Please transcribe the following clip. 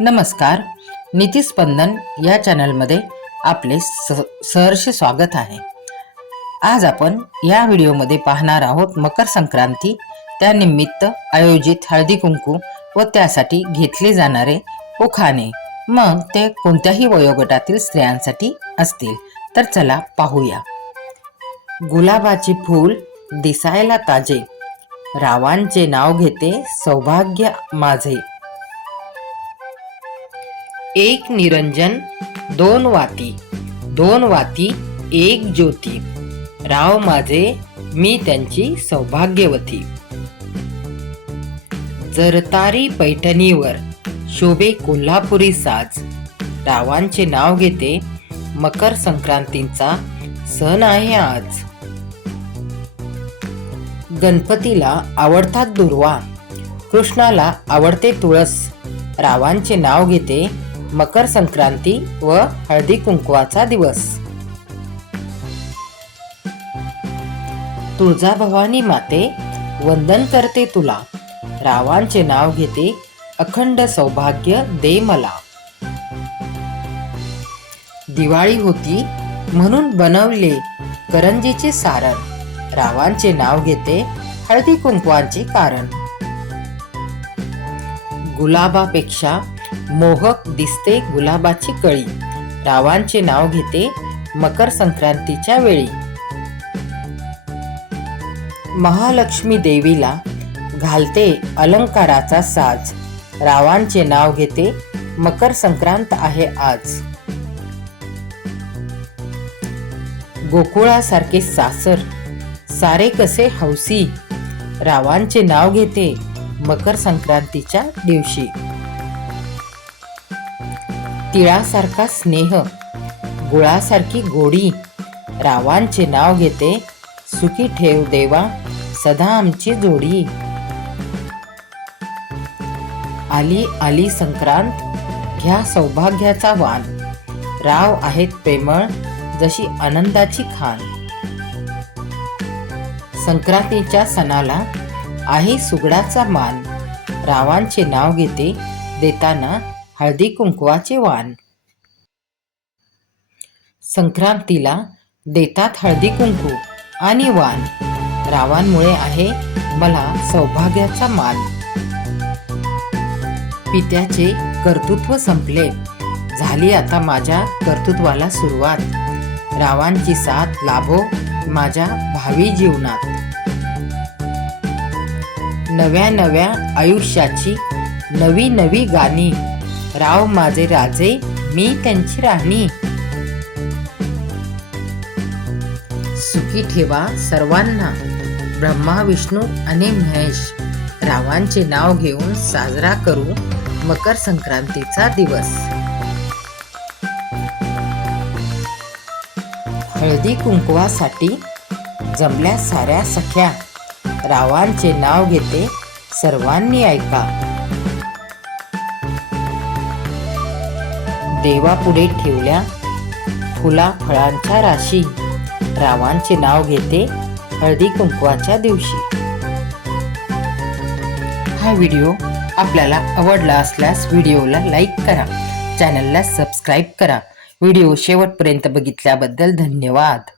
नमस्कार. नीतिस्पंदन या चॅनलमध्ये आपले सहर्ष स्वागत आहे. आज आपण या व्हिडिओमध्ये पाहणार आहोत मकर संक्रांती, त्यानिमित्त आयोजित हळदी कुंकू व त्यासाठी घेतले जाणारे उखाणे. मग ते कोणत्याही वयोगटातील स्त्रियांसाठी असतील. तर चला पाहूया. गुलाबाचे फूल दिसायला ताजे, रावांचे नाव घेते सौभाग्य माझे. एक निरंजन दोन वाती, दोन वाती एक ज्योती, राव माझे मी त्यांची सौभाग्यवती. जरतारी पैठणीवर शोभे कोल्हापुरी साज, रावांचे नाव घेते मकर संक्रांतीचा सण आहे आज. गणपतीला आवडतात दुर्वा, कृष्णाला आवडते तुळस, रावांचे नाव घेते मकर संक्रांती व हळदी कुंकवाचा दिवस. तुळजाभवानी माते वंदन करते तुला, रावांचे नाव घेते अखंड सौभाग्य दे मला. दिवाळी होती म्हणून बनवले करंजीचे सारण, रावांचे नाव घेते हळदी कुंकवाचे कारण. गुलाबापेक्षा मोहक दिसते गुलाबाची कळी, रावांचे नाव घेते मकर संक्रांतीच्या वेळी. महालक्ष्मी देवीला घालते अलंकाराचा साज, रावांचे नाव घेते मकर संक्रांत आहे आज. गोकुळासारखे सासर सारे कसे हौसी, रावांचे नाव घेते मकर संक्रांतीच्या दिवशी. तिळासारखा स्नेह गुळासारखी गोडी, रावांचे नाव घेते सुखी ठेव देवा सदा आमची जोडी. आली आली संक्रांत घ्या सौभाग्याचा वाण, राव आहेत प्रेमळ जशी आनंदाची खान. संक्रांतीच्या सणाला आहे सुगडाचा मान, रावांचे नाव घेते देताना हळदी कुंकवाचे वाण. संक्रांतीला देतात हळदी कुंकू आणि वाण, रावांमुळे आहे मला सौभाग्याचा मान. पित्याचे कर्तृत्व संपले, झाली आता माझ्या कर्तृत्वाला सुरुवात, रावांची साथ लाभो माझ्या भावी जीवनात. नव्या नव्या आयुष्याची नवी नवी गाणी, राव माझे राजे मी त्यांची राणी. सुखी ठेवा सर्वांना ब्रह्मा विष्णू आणि महेश, रावांचे नाव घेऊन साजरा करू मकर संक्रांतीचा दिवस. हळदी कुंकवासाठी जमल्या साऱ्या सख्या, रावांचे नाव घेते सर्वांनी ऐका. देवापुढे ठेवल्या फुला फळांच्या राशी, रावांचे नाव घेते हळदी कुंकवाच्या दिवशी. हा व्हिडिओ आपल्याला आवडला असल्यास व्हिडिओला लाईक करा, चॅनलला सबस्क्राईब करा. व्हिडिओ शेवटपर्यंत बघितल्याबद्दल धन्यवाद.